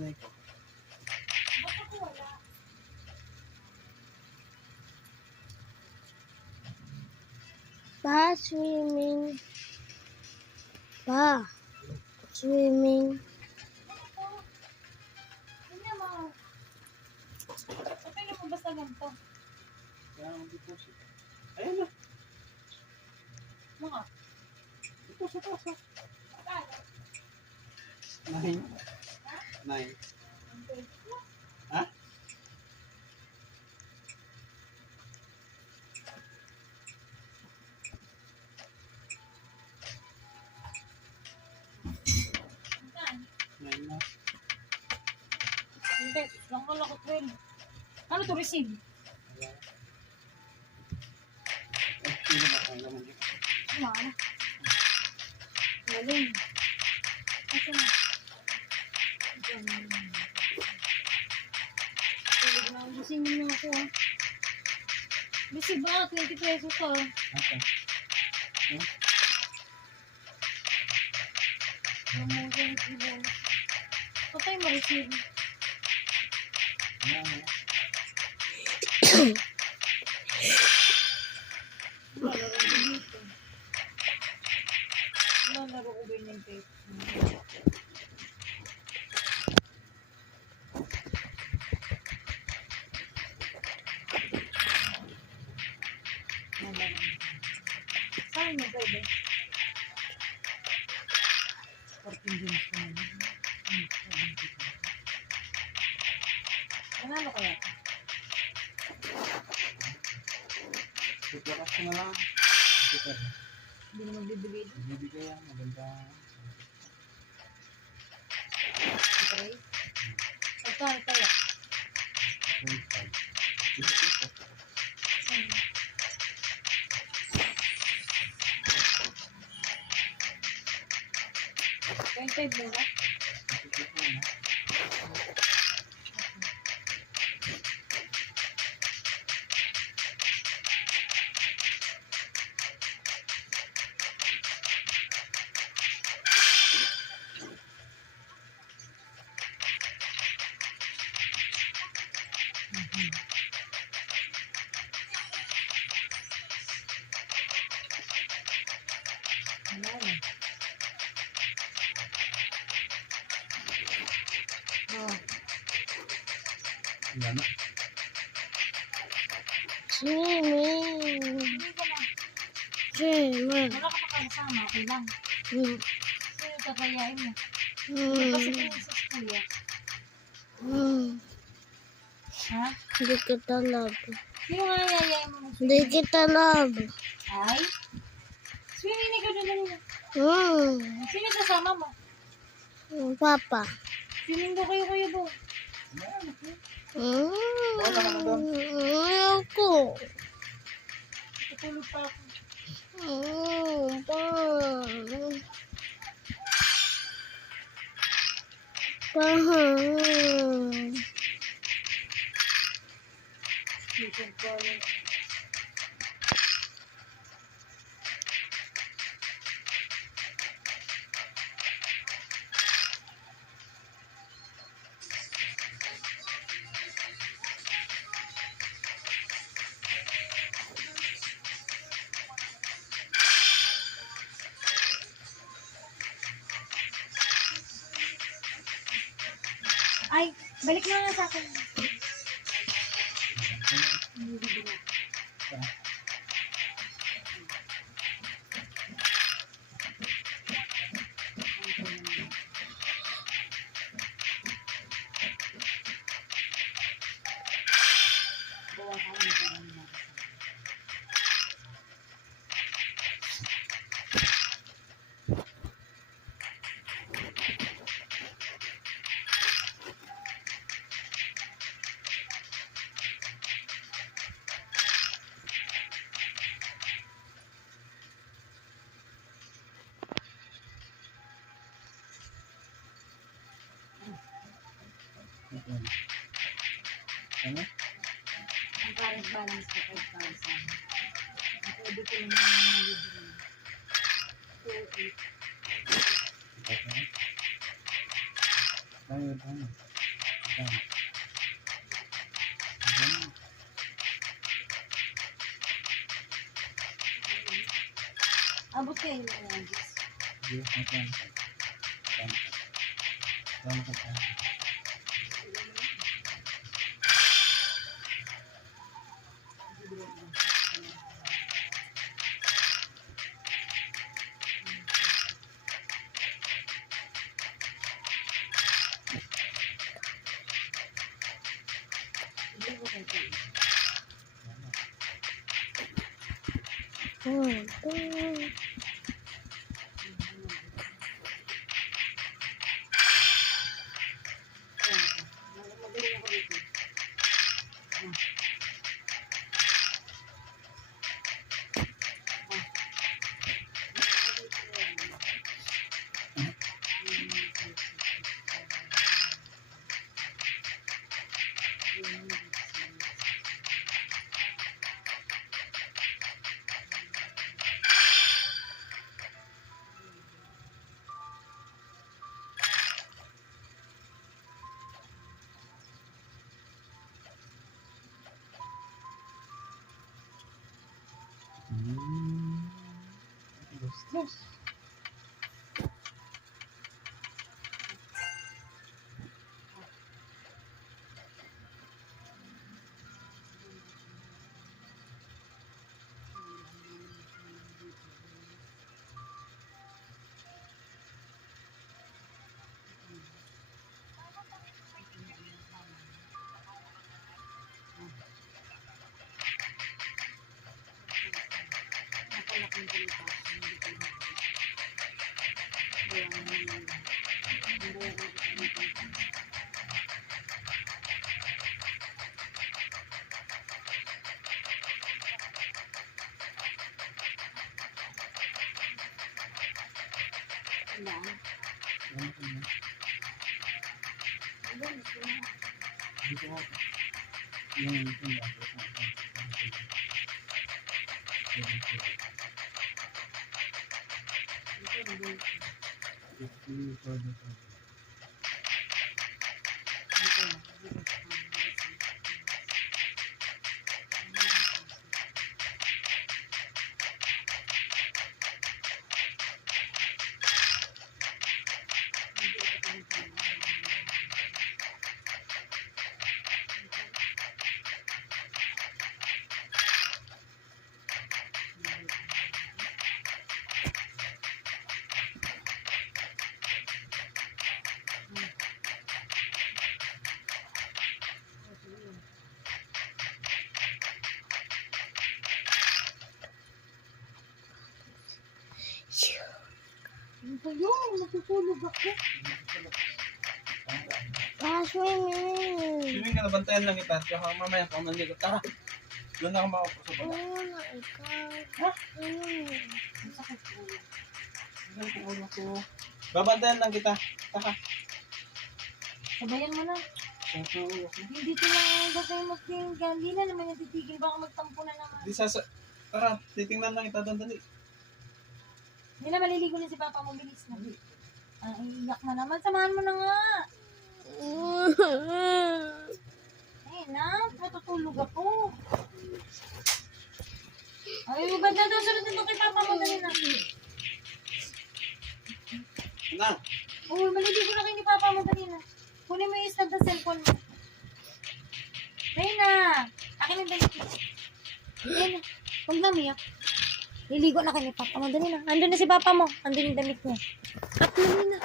nanay ko. Pa, swimming. Pa, swimming. Kapag mo basta ganito. Kaya ang deposit. Ayan na. Mga. Deposit ako. 9. 9. Ha? Nine na. Hindi. Lang ko lang ko 12. Ano to receive? Ayan. Hindi ba tayo naman dito? Ano? Galing. Ito na. Tulig na ang gisingin mo ako ah. Receive ba? 20 pesos ah. Okay. Patay mo receive. Ayan, ayan. Lalaro ko dito. Lalaro ko ba yung tape? Saan mo pwede? 14 games ko na. Nanalo kaya? Tutukas ko na lang. Super. Hindi na magbibigay. Bibigay yan. Maganda. Try. Pagkano kaya? 25. Ito. Kaya mo na? Ayan na. Swimming. Swimming. Wala ka pa kasama, okay lang. Hmm. Sino kakayain mo? Hmm. Kasi princess kuya. Hmm. Ha? Hindi kita love. Sino nga yayain mo? Hindi kita love. Ay? Swimming ikaw na lang. Hmm. Sino kasama mo? Papa. Swimming daw kayo kuya bo. Hmm. Wala ka na doon. Ayoko. Tutulog pa ako. Pa. Pa. Season calling. Ay, balik na nga sa akin. Ano? Ang current balance ko 5,000. Pwede ko naman mag-withdraw. 2,800. Ano? Tama. Tama. Abot kayo yung mga Diyos. Diyos na tama. Tama. Tama ka tayo. Magaling ako dito. Gustos. Napalaking palita. Hindi ko na. Tama ka na. Dito ako. Yung Ano ba yun? Natutulog ako. Pa-swimming. Swimming ka na, bantayan lang kita. Kaya mamaya kung nandito. Tara. Doon ako makapasok. Oo na ikaw. Ang sakit ko. Ganito ulo ko. Babantayan lang kita. Taka. Sabayan mo na. Ganito ulo ko. Hindi ko lang ba kayo magtinggan. Hindi na naman yung titigil. Baka magtampo na naman. Di sasa... Tara, titingnan lang kita doon. Dali. Hindi na maliligo na si Papa mo. Bilis na. Iiyak na naman. Samahan mo na nga. Ay na, matutulog ako. Ay, ba't na daw sunod nito kay Papa mo? Dali na. Na. Uy, maliligo na kayo ni Papa mo. Dali na. Kunin mo yung stand ng cellphone mo. Dali na. Akin ang damit. Dali na. Huwag na miyak. Liligo na kayo ni Papa mo. Dali na. Andun na si Papa mo. Andun yung damit niya. At dali na.